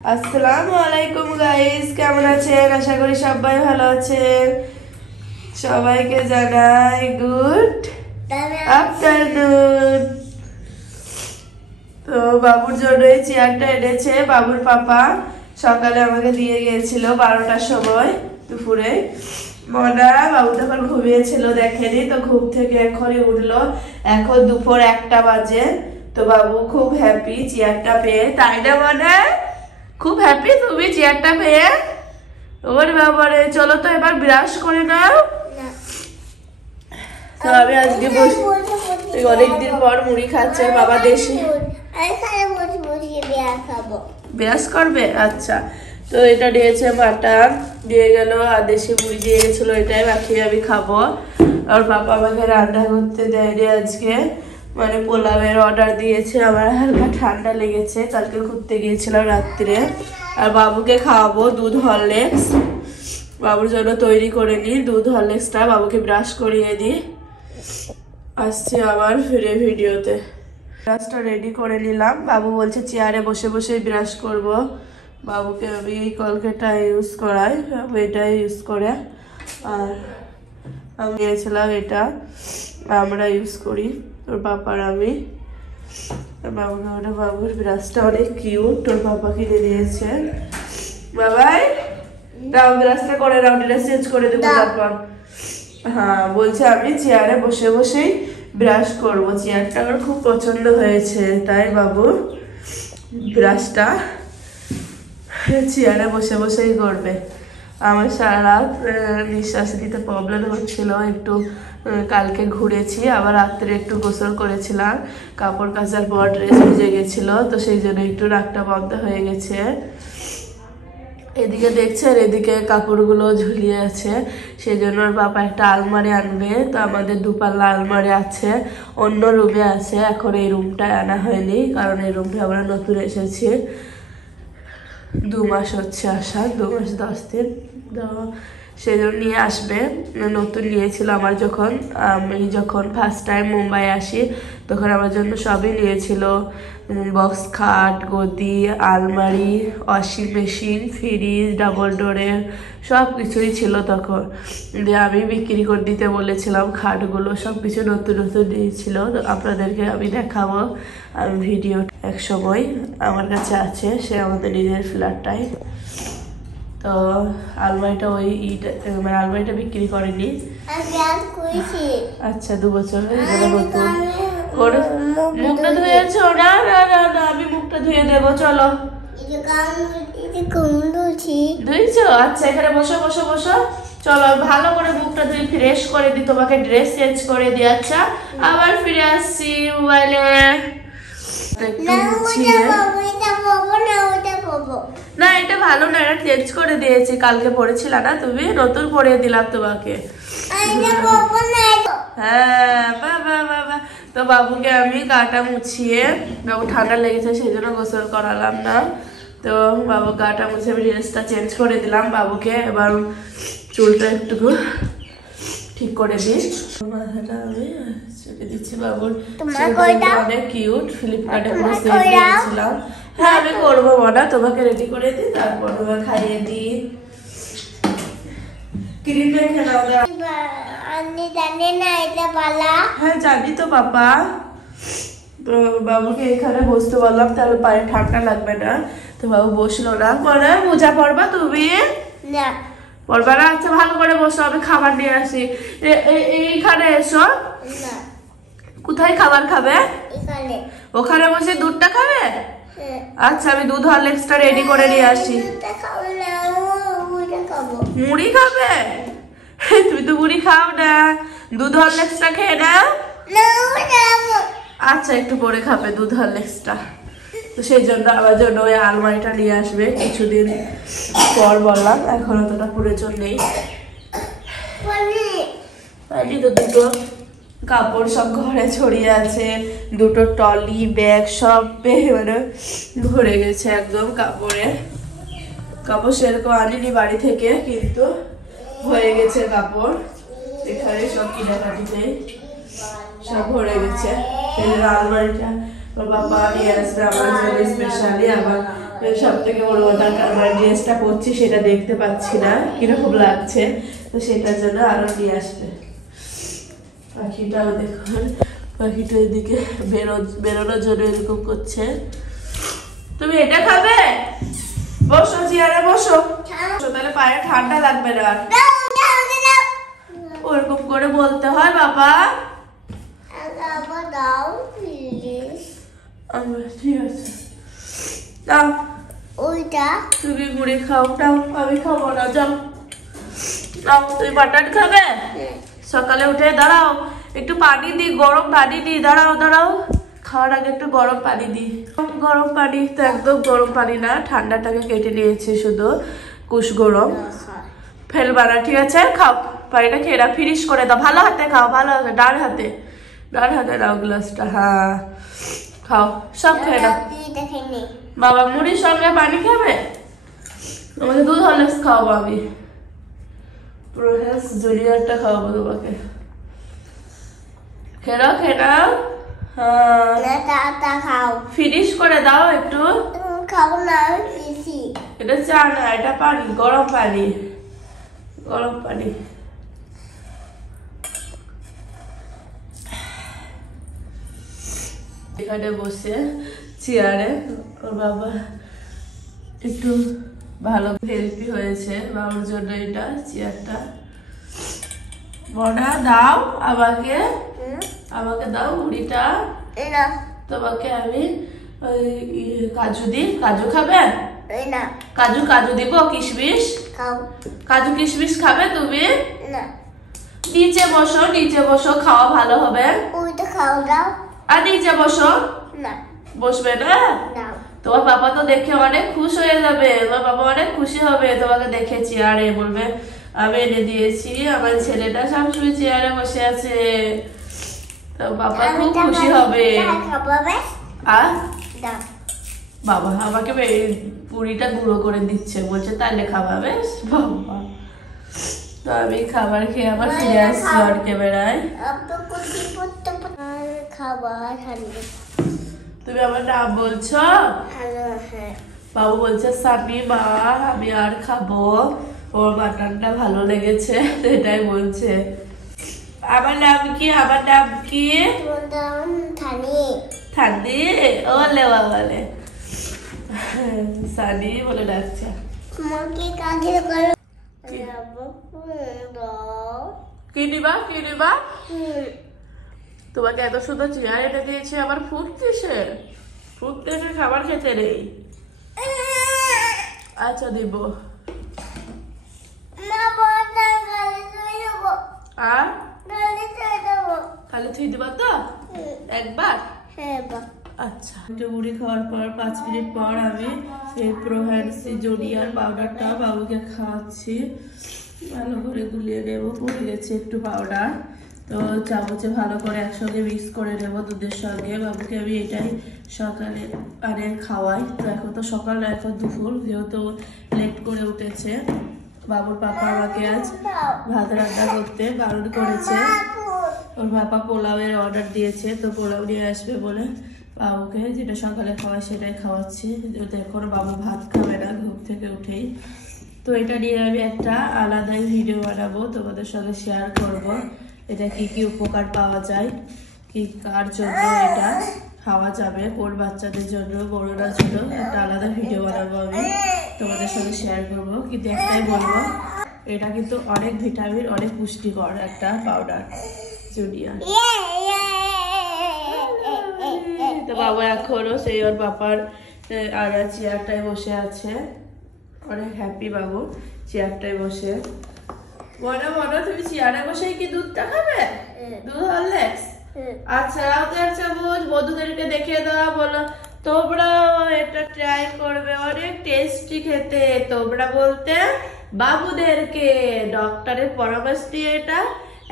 আসসালামু আলাইকুম গাইস, কেমন আছেন? আশা করি সবাই ভালো আছেন। সবাইকে জানাই গুড আফটারনুন। তো বাবুর জন্য এই চেয়ারটা এনেছে বাবুর পাপা, সকালে আমাকে দিয়ে গিয়েছিল 12টার সময় দুপুরে। মনা বাবু তখন ঘুমিয়েছিল, দেখেনি তো, ঘুম থেকে এখনই উঠলো। এখন দুপুর 1টা বাজে। তো বাবু খুব হ্যাপি চেয়ারটা পেয়ে, তাই না মনা? খুব হ্যাপি তুমি চেয়ারটা পেয়ে? ওর বাবারে, চলো তো এবার ব্রাশ করে নাও। তো আমি আজকে অনেকদিন পর মুড়ি খাচ্ছে বাবা, দেশি ব্রাশ করবে। আচ্ছা, তো এটা দিয়েছে মাটন দিয়ে গেল আর দেশি মুড়ি দিয়ে গেছিল, এটাই মাখিয়ে আমি খাবো। আর বাবা আমাকে রান্না করতে দেয়নি আজকে, মানে পোলাওয়ের অর্ডার দিয়েছে। আমার হালকা ঠান্ডা লেগেছে, কালকে ঘুরতে গিয়েছিলাম রাত্রে। আর বাবুকে খাওয়াবো দুধ হরলিক্স, বাবুর জন্য তৈরি করে নিই দুধ হরলিক্সটা, বাবুকে ব্রাশ করিয়ে দিই। আসছি আবার ফিরে ভিডিওতে। ব্রাশটা রেডি করে নিলাম, বাবু বলছে চেয়ারে বসে বসে ব্রাশ করব। বাবুকে আমি এই কলকেটটা ইউজ করাই, এটাই ইউজ করে। আর আমি নিয়েছিলাম এটা, আমরা ইউজ করি তোর বাবার আমি। বাবুকে ওটা, বাবুর ব্রাশটা অনেক কিউট, তোর বাবা কিনে দিয়েছে। বাবাই দাও ব্রাশটা করে নাও, ড্রেস চেঞ্জ করে দেবো তারপর। হ্যাঁ, বলছে আমি চেয়ারে বসে বসেই ব্রাশ করব। চেয়ারটা আমার খুব পছন্দ হয়েছে, তাই বাবু ব্রাশটা চেয়ারে বসে বসেই করবে। আমার সারা রাত নিঃশ্বাস নিতে প্রবলেম হচ্ছিল একটু, কালকে ঘুরেছি, আবার রাত্রে একটু গোসল করেছিলাম, কাপড় কাচার পর ড্রেস ভিজে গেছিলো, তো সেই জন্য একটু নাকটা বন্ধ হয়ে গেছে। এদিকে দেখছেন, এদিকে কাপড়গুলো ঝুলিয়ে আছে, সেই জন্য ওর বাবা একটা আলমারি আনবে। তো আমাদের দুপাল্লা আলমারি আছে, অন্য রুমে আছে, এখন এই রুমটায় আনা হয়নি, কারণ এই রুমটা আমরা নতুন এসেছি, 2 মাস হচ্ছে আসা, 2 মাস 10 দিন। তো সেই জন্য নিয়ে আসবে, নতুন নিয়েছিল আমার যখন, আমি যখন ফার্স্ট টাইম মুম্বাই আসি তখন আমার জন্য সবই নিয়েছিল, বক্স খাট, গদি, আলমারি, ওয়াশিং মেশিন, ফ্রিজ, ডাবল ডোরের সব কিছুই ছিল তখন। দিয়ে আমি বিক্রি করে দিতে বলেছিলাম খাটগুলো, সব কিছু নতুন নতুন নিয়েছিল। তো আপনাদেরকে আমি দেখাবো, আমি ভিডিও এক সময় আমার কাছে আছে, সে আমাদের নিজের ফ্ল্যাটটাই। তো আলমারিটা ওই মানে আলমারিটা বিক্রি করেনি। আচ্ছা, 2 বছর হয়ে গেল নতুন। মুখটা ধুয়েছো? না না না না, আমি মুখটা ধুয়ে দেবো, চলো। ধুইছো? আচ্ছা, এখানে বসো বসো বসো, চলো ভালো করে মুখটা ধুয়ে ফ্রেশ করে দিই, তোমাকে ড্রেস চেঞ্জ করে দিই। আচ্ছা, আবার ফিরে আসছি মোবাইলে। না, এটা ভালো না, এটা চেঞ্জ করে দিয়েছি, কালকে পড়েছিল না তুমি, নতুন পড়িয়ে দিলাম তোমাকে। হ্যাঁ বাবা বাবা। তো বাবুকে আমি গাটা মুছিয়ে, বাবু ঠান্ডা লেগেছে সেই জন্য গোসল করালাম না, তো বাবু গাটা মুছে আমি ড্রেসটা চেঞ্জ করে দিলাম বাবুকে। এবার চুলটা একটু ঠিক করে দিই, মাথাটা আমি চুলে দিচ্ছি। বাবুর অনেক কিউট, ফ্লিপকার্টে দিয়েছিলাম। হ্যাঁ, আমি করবো মনা, তোমাকে রেডি করে দিই, তারপর তোমাকে খাইয়ে দিই। ক্রিম মেখে নাও। হ্যাঁ জানি তো বাবা। তো বাবুকে এখানে বসতে বললাম, তাহলে পায়ে ঠান্ডা লাগবে না, তো বাবু বসলো না। মনে মোজা পরবা তুমি? না পরবা না? আচ্ছা, ভালো করে বসো, আমি খাবার নিয়ে আসি। এইখানে এসো। কোথায় খাবার খাবে? ওখানে বসে দুধটা খাবে? আচ্ছা, আমি দুধ হরলিক্সটা রেডি করে নিয়ে আসি। মুড়ি খাবে? তুমি তো মুড়ি খাও না, দুধ হরলিক্সটা খেয়ে নাও। আচ্ছা, একটু পরে খাবে দুধ হরলিক্সটা, তো সেই জন্য আমার জন্য ওই আলমারিটা নিয়ে আসবে কিছুদিন পর বললাম, এখন অতটা প্রয়োজন নেই। তো দুটো কাপড় সব ঘরে ছড়িয়ে আছে, দুটো টলি ব্যাগ সব মানে ভরে গেছে একদম কাপড়ে। কাপড় সেরকম আনিনি বাড়ি থেকে, কিন্তু হয়ে গেছে কাপড়, এখানে সব কিনাকাটিতে সব ভরে গেছে। আলমারিটা ওর বাবা নিয়ে আসবে আমার জন্য স্পেশালি, আবার সব থেকে বড় কথা আমার ড্রেসটা পরছি সেটা দেখতে পাচ্ছি না কিরকম লাগছে, তো সেটার জন্য আরো নিয়ে আসবে। পাখিটাও দেখুন, পাখিটা এদিকে বেরোনোর জন্য এরকম করছে। তুমি এটা খাবে? বসো চেয়ারে বসো, তাহলে পায়ে ঠান্ডা লাগবে না। ওরকম করে বলতে হয় বাবা। ঠিক আছে দাও, ওইটা তুমি মুড়ি খাও। দাও, আমি খাবো না, যাও। দাও, তুমি মাটন খাবে? সকালে উঠে দাঁড়াও, একটু পানি দিই, গরম পানি দিই। দাঁড়াও দাঁড়াও, খাওয়ার আগে একটু গরম পানি দিই। গরম পানি তো একদম গরম পানি না, ঠান্ডাটাকে কেটে নিয়েছি, শুধু কুশ গরম। ফেলবা না, ঠিক আছে? খাও, পানিটা খেয়ে নাও, ফিনিশ করে দাও। ভালো হাতে খাও, ভালো হাতে, ডান হাতে দাও গ্লাসটা। হ্যাঁ খাও, সব খেয়ে নাও। বাবা মুড়ির সঙ্গে পানি খাবে? তোমাকে দুধ হরলিক্স খাওয়াবো আমি, প্রো হেলথ জুনিয়রটা খাওয়াবো তোমাকে। খেয়ে নাও। খাও, ফিনিশ করে দাও একটু। খাও না, এটা চা না, এটা পানি, গরম পানি। এখানে বসে চেয়ারে ওর বাবা একটু ভালো হেল্পি হয়েছে বাবার জন্য। এটা চেয়ারটা বড়া দাও আমাকে দাও মুড়িটা। তোমাকে আমি কাজু দিই। কাজু খাবে? কাজু দিব, কিশমিশ। কাজু কিশমিশ খাবে তুমি? নিচে বসো, খাওয়া ভালো হবে। আর নিচে বসো। বসবে না? তোমার বাবা তো দেখে অনেক খুশি হয়ে যাবে, তোমার বাবা অনেক খুশি হবে তোমাকে দেখে। চেয়ারে বলবে আমি এনে দিয়েছি, আমার ছেলেটা সবসময় চেয়ারে বসে আছে, তো বাবা খুব খুশি হবে। আর বাবা আমাকে পুরিটা গুঁড়ো করে দিচ্ছে, বলছে তাহলে খাওয়াবে। বাবা তো আমি খাবার খেয়ে আবার ফিরে আসছি ওর ক্যামেরায়। তুমি আমার নাম বলছো? বাবু বলছে সানি মা আমি আর খাবো, ওর মাটনটা ভালো লেগেছে, এটাই বলছে। আমার নাম কি? থানি। ওলে বাবালে, সানি বলে ডাকছে। কি নিবা? তোমাকে এত সুন্দর চেয়ার এনে দিয়েছে, আবার ফুটতেছে খাবার খেতে নেই। আচ্ছা দিব। আর তাহলে থুই দিবা তো একবার? আচ্ছা, একটু মুড়ি খাওয়ার পর 5 মিনিট পর আমি এই প্রো হেলথ জুনিয়র পাউডারটা বাবুকে খাওয়াচ্ছি। ভালো করে গুলিয়ে নেবো, পড়ে গেছে একটু পাউডার, তো চামচে ভালো করে একসঙ্গে মিক্স করে নেবো দুধের সঙ্গে। বাবুকে আমি এটাই সকালে খাওয়াই। তো এখন তো সকাল না, এখন দুপুর, যেহেতু লেট করে উঠেছে। বাবুর পাপা আমাকে আজ ভাত রান্না করতে বারণ করেছে। ওর বাবা পোলাওয়ের অর্ডার দিয়েছে, তো পোলাও নিয়ে আসবে বলে বাবুকে যেটা সকালে খাওয়াই সেটাই খাওয়াচ্ছি। যেহেতু এখন বাবু ভাত খাবে না ঘুম থেকে উঠেই, তো এটা নিয়ে আমি একটা আলাদাই ভিডিও বানাবো, তোমাদের সঙ্গে শেয়ার করব। এটা কি উপকার পাওয়া যায়, কার জন্য এটা খাওয়া যাবে, কোন বাচ্চাদের জন্য, বড়রার জন্য, একটা আলাদা ভিডিও বানাবো আমি, তোমাদের সঙ্গে শেয়ার করবো। কিন্তু একটাই বলবো, এটা কিন্তু অনেক ভিটামিন, অনেক পুষ্টিকর একটা পাউডার জুনিয়র। তো বাবা এখনো সেই ওর বাবার আর চেয়ারটায় বসে আছে, অনেক হ্যাপি বাবু চেয়ারটায় বসে। মনে তুমি চেয়ারে বসে কি দুধটা খাবে? দুধ হরলিক্স? আচ্ছা রাও 1 চামচ, বন্ধুদেরকে দেখিয়ে দাও, বলো তোমরাও এটা ট্রাই করবে, অনেক টেস্টি খেতে। তোমরা বলতে বাবুদেরকে, ডক্টরের পরামর্শ দিয়ে এটা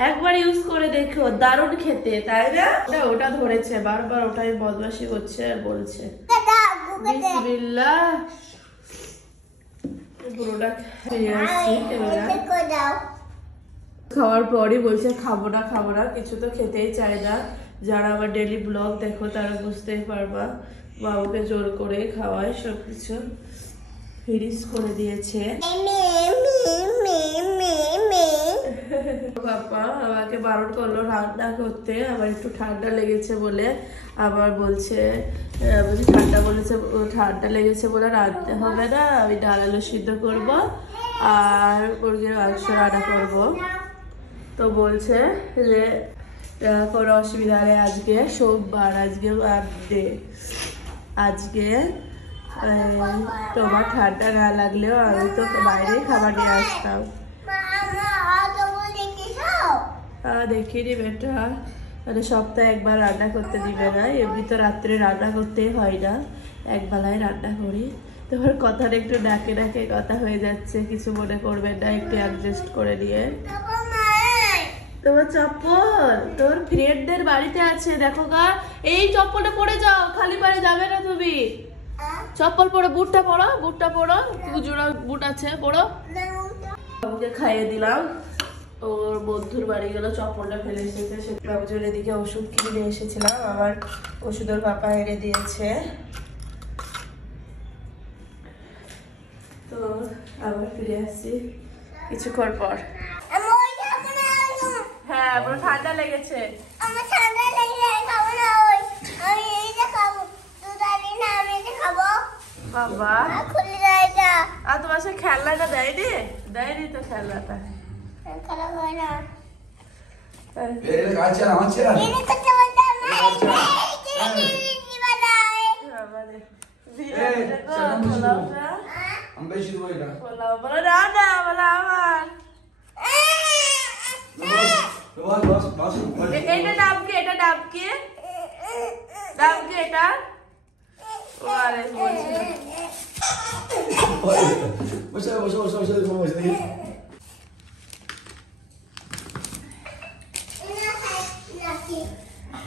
একবার ইউজ করে দেখো, দারুণ খেতে, তাই না? ওটা ধরেছে বারবার, ওটাই বদমাশি করছে আর বলছে বিসমিল্লাহ। পুরোটা খেয়ে আসছি। খাওয়ার পরই বলছে খাবো না, কিছু তো খেতেই চায় না। যারা আমার ডেলি ব্লগ দেখো তারা বুঝতেই পারবা। বাবুকে জোর করে খাওয়ায় সবকিছু ফিনিশ করে দিয়েছে। বাবা আমাকে বারণ করলো রান্না করতে, আবার একটু ঠান্ডা লেগেছে বলে, আবার বলছে ঠান্ডা লেগেছে বলে রাঁধতে হবে না, আমি ডাল আলু সিদ্ধ করবো আর মুরগির মাংস রান্না করবো। তো বলছে যে কোনো অসুবিধা নেই, আজকে সোমবার, আজকে বার্থডে, আজকে তোমার ঠান্ডা না লাগলেও আমি তো বাইরেই খাবার নিয়ে আসতাম। দেখিনি বেটা, মানে সপ্তাহে একবার রান্না করতে দিবে না, এমনি তো রাত্রে রান্না করতেই হয় না, একবেলায় রান্না করি। তোমার কথাটা একটু ডাকে ডাকে কথা হয়ে যাচ্ছে, কিছু মনে করবেন না, একটু অ্যাডজাস্ট করে নিয়ে। তোমার চপ্পল তোর ফ্রেন্ডদের বাড়িতে আছে, দেখো গা, এই চপ্পলটা পরে যাও, খালি পায়ে যাবে না তুমি। চপ্পল পরো, বুটটা পরো, বুটটা পরো, জোড়া বুট আছে পরো। বাবুকে খাইয়ে দিলাম, ওর বন্ধুর বাড়ি গেল, চপ্পলটা ফেলে এসেছে। বাবুজোর এদিকে ওষুধ কিনে এসেছিলাম, আবার ওষুধের পাপা এনে দিয়েছে। তো আবার ফিরে আসছি কিছুক্ষণ পর। হ্যাঁ, আমার ঠান্ডা লেগেছে। বাবা আর তোমার সে খেলনাটা দেয়নি? দেয়নি তো খেলনাটা। এটা ডাব কি? এটা ডাব কি? ডাব কি এটা?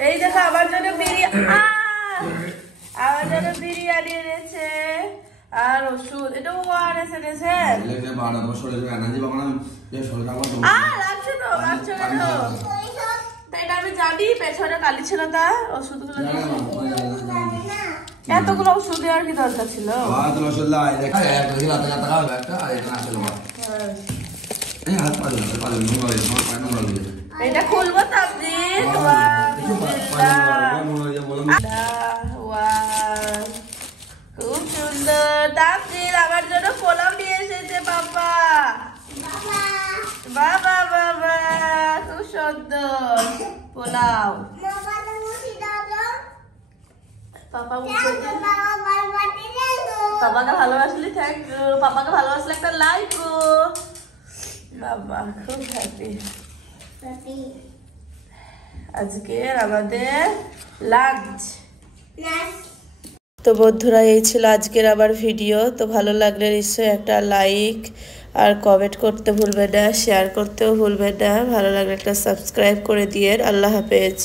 এই দেখো আমার জন্য বিরিয়ানি এনেছে আর ওষুধ, এটা ওআরএস এনেছে। এটা আমি জানি, পেছনে কালি ছিল, তা ওষুধগুলো এতগুলো ওষুধ দেওয়ার কি দরকার ছিল? এটা খুলবো তাবজিদ, খুব সুন্দর। তাবজিদ আমার জন্য পোলাও নিয়ে এসেছে বাবা। বাবা বাবা খুব সুন্দর পোলাও। পাপাকে ভালোবাসলে থ্যাংক ইউ, পাপাকে ভালোবাসলে একটা লাইক গো। বাবা খুব হ্যাপি। আজকে আমাদের লাঞ্চ। তো বন্ধুরা এই ছিল আজকের আমার ভিডিও। তো ভালো লাগলে নিশ্চয়ই একটা লাইক আর কমেন্ট করতে ভুলবেন না, শেয়ার করতেও ভুলবেন না, ভালো লাগলে একটা সাবস্ক্রাইব করে দিয়ে। আল্লাহ হাফেজ।